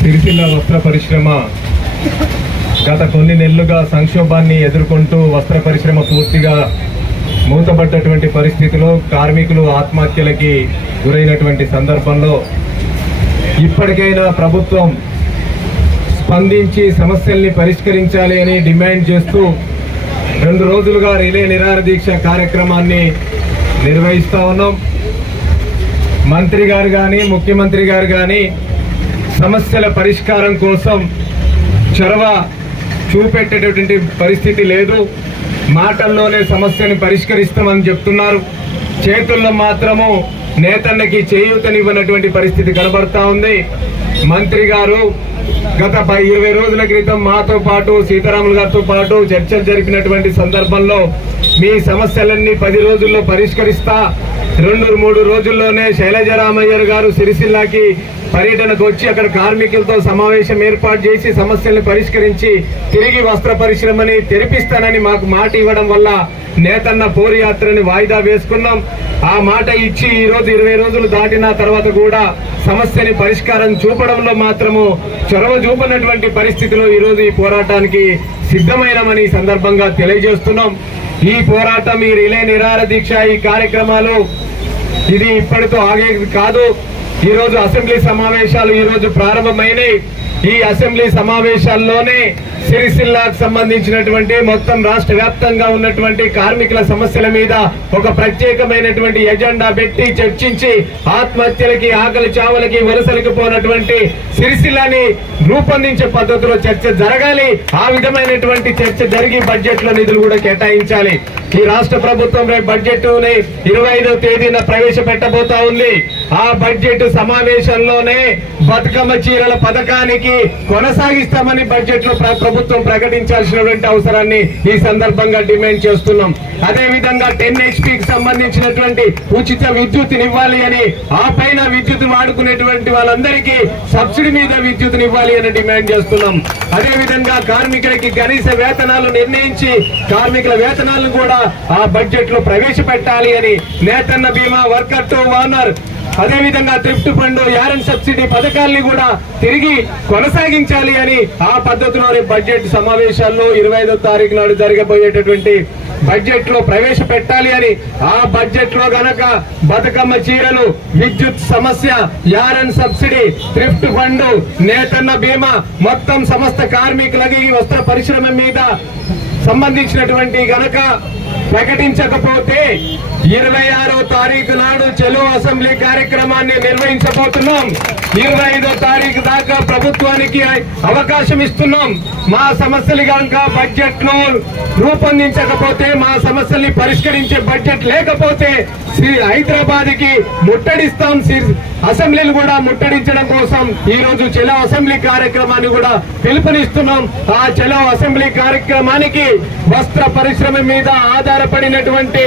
సిరిసిల్ల వస్త్ర పరిశ్రమ గత కొన్ని నెలలుగా సంక్షోభాన్ని ఎదుర్కొంటూ వస్త్ర పరిశ్రమ పూర్తిగా మూతపడ్డటువంటి పరిస్థితిలో కార్మికులు ఆత్మహత్యలకి గురైనటువంటి సందర్భంలో ఇప్పటికైనా ప్రభుత్వం స్పందించి సమస్యల్ని పరిష్కరించాలి అని డిమాండ్ చేస్తూ రెండు రోజులుగా రిలే నిరాహార దీక్ష కార్యక్రమాన్ని నిర్వహిస్తా ఉన్నాం. మంత్రి గారు కానీ ముఖ్యమంత్రి గారు కానీ సమస్యల పరిష్కారం కోసం చొరవ చూపెట్టేటటువంటి పరిస్థితి లేదు. మాటల్లోనే సమస్యని పరిష్కరిస్తామని చెప్తున్నారు. చేతుల్లో మాత్రము నేతన్నకి చేయూతనివ్వనటువంటి పరిస్థితి కనబడతా ఉంది. మంత్రి గారు గత ఇరవై రోజుల క్రితం మాతో పాటు సీతారాములు గారితో పాటు చర్చలు జరిపినటువంటి సందర్భంలో మీ సమస్యలన్నీ పది రోజుల్లో పరిష్కరిస్తా రెండు మూడు రోజుల్లోనే శైలజరామయ్యర్ గారు సిరిసిల్లాకి పర్యటనకు వచ్చి అక్కడ కార్మికులతో సమావేశం ఏర్పాటు చేసి సమస్యల్ని పరిష్కరించి తిరిగి వస్త్ర పరిశ్రమని తెరిపిస్తానని మాకు మాట ఇవ్వడం వల్ల నేతన్న పోరు యాత్రని వాయిదా వేసుకున్నాం. ఆ మాట ఇచ్చి ఈ రోజు ఇరవై రోజులు దాటిన తర్వాత కూడా సమస్యని పరిష్కారం చూపడంలో మాత్రము చొరవ చూపనటువంటి పరిస్థితిలో ఈరోజు ఈ పోరాటానికి సిద్ధమైనమని సందర్భంగా తెలియజేస్తున్నాం. ఈ పోరాటం ఈ రిలే నిరాహార దీక్ష ఈ కార్యక్రమాలు ఇది ఇప్పటితో ఆగేది కాదు. ఈ రోజు అసెంబ్లీ సమావేశాలు ఈ రోజు ప్రారంభమైనాయి. ఈ అసెంబ్లీ సమావేశాల్లోనే సిరిసిల్లాకు సంబంధించినటువంటి మొత్తం రాష్ట్ర వ్యాప్తంగా ఉన్నటువంటి కార్మికుల సమస్యల మీద ఒక ప్రత్యేకమైనటువంటి ఎజెండా పెట్టి చర్చించి ఆత్మహత్యలకి ఆకలి చావలకి వలసలకి పోనటువంటి సిరిసిల్లాని రూపొందించే పద్ధతిలో చర్చ జరగాలి. ఆ విధమైనటువంటి చర్చ జరిగి బడ్జెట్లో నిధులు కూడా కేటాయించాలి. ఈ రాష్ట్ర ప్రభుత్వం రేపు బడ్జెట్ని ఇరవై ఐదో తేదీన ప్రవేశపెట్టబోతా ఉంది. ఆ బడ్జెట్ సమావేశంలోనే బతుకమ్మ చీరల పథకానికి కొనసాగిస్తామని బడ్జెట్లో ప్రభుత్వం ప్రకటించాల్సినటువంటి అవసరాన్ని ఈ సందర్భంగా డిమాండ్ చేస్తున్నాం. అదే విధంగా టెన్ హెచ్పికి సంబంధించినటువంటి ఉచిత విద్యుత్తుని ఇవ్వాలి అని ఆ పైన విద్యుత్ వాడుకునేటువంటి వాళ్ళందరికీ సబ్సిడీ మీద విద్యుత్తుని ఇవ్వాలి అని డిమాండ్ చేస్తున్నాం. అదే విధంగా కార్మికులకి కనీస వేతనాలు నిర్ణయించి కార్మికుల వేతనాలను కూడా ఆ బడ్జెట్లో ప్రవేశపెట్టాలి అని నేతన్న బీమా వర్కర్ టు ఓనర్ అదే విధంగా ఫండ్ యారన్ సబ్సిడీ పథకాల్ని కూడా తిరిగి కొనసాగించాలి అని ఆ పద్ధతిలో రేపు బడ్జెట్ సమావేశాల్లో ఇరవై ఐదో తారీఖు నాడు జరగబోయేటటువంటి బడ్జెట్లో ప్రవేశపెట్టాలి అని ఆ బడ్జెట్లో గనక బతుకమ్మ చీరలు విద్యుత్ సమస్య యారన్ సబ్సిడీ థ్రిఫ్ట్ ఫండ్ నేతన్న బీమా మొత్తం సమస్త కార్మికులకి ఈ వస్త్ర పరిశ్రమ మీద సంబంధించినటువంటి గనక ప్రకటించకపోతే ఇరవై ఆరో తారీఖు నాడు చెలో అసెంబ్లీ కార్యక్రమాన్ని నిర్వహించబోతున్నాం. ఇరవై ఐదో తారీఖు దాకా ప్రభుత్వానికి అవకాశం ఇస్తున్నాం. మా సమస్యలు కనుక బడ్జెట్ను రూపొందించకపోతే మా సమస్యల్ని పరిష్కరించే బడ్జెట్ లేకపోతే హైదరాబాద్కి ముట్టడిస్తాం. అసెంబ్లీలు కూడా ముట్టడించడం కోసం ఈ రోజు చెలో అసెంబ్లీ కార్యక్రమాన్ని కూడా పిలుపునిస్తున్నాం. ఆ చెలో అసెంబ్లీ కార్యక్రమానికి వస్త్ర పరిశ్రమ మీద ఆధారపడినటువంటి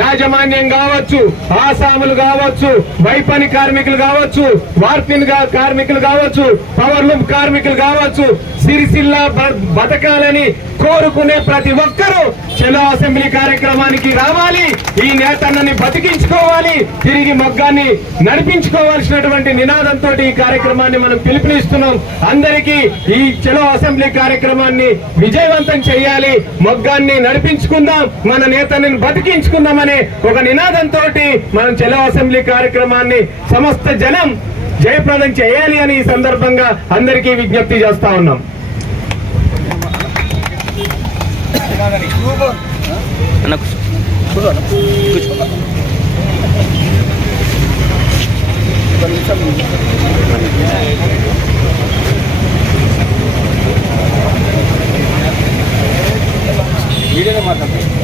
యాజమాన్యం కావచ్చు ఆసాములు కావచ్చు వైపని కార్మికులు కావచ్చు వార్పిన్ గా- కార్మికులు కావచ్చు పవర్లూమ్ కార్మికులు కావచ్చు సిరిసిల్ల బతకాలని కోరుకునే ప్రతి ఒక్కరూ చెలో అసెంబ్లీ కార్యక్రమానికి రావాలి. ఈ నేతన్నని బతికించుకోవాలి. తిరిగి మొగ్గాన్ని నడిపించుకోవాల్సినటువంటి నినాదంతో ఈ కార్యక్రమాన్ని మనం పిలుపునిస్తున్నాం. అందరికీ ఈ చెలో అసెంబ్లీ కార్యక్రమాన్ని విజయవంతం చేయాలి. మొగ్గాన్ని నడిపించుకుందాం. మన నేతని బతికించుకుందామనే ఒక నినాదంతో మనం చెలో అసెంబ్లీ కార్యక్రమాన్ని సమస్త జనం జయప్రదం చేయాలి అని ఈ సందర్భంగా అందరికీ విజ్ఞప్తి చేస్తా ఉన్నాం. వీడియోలో మాట్లాడతాం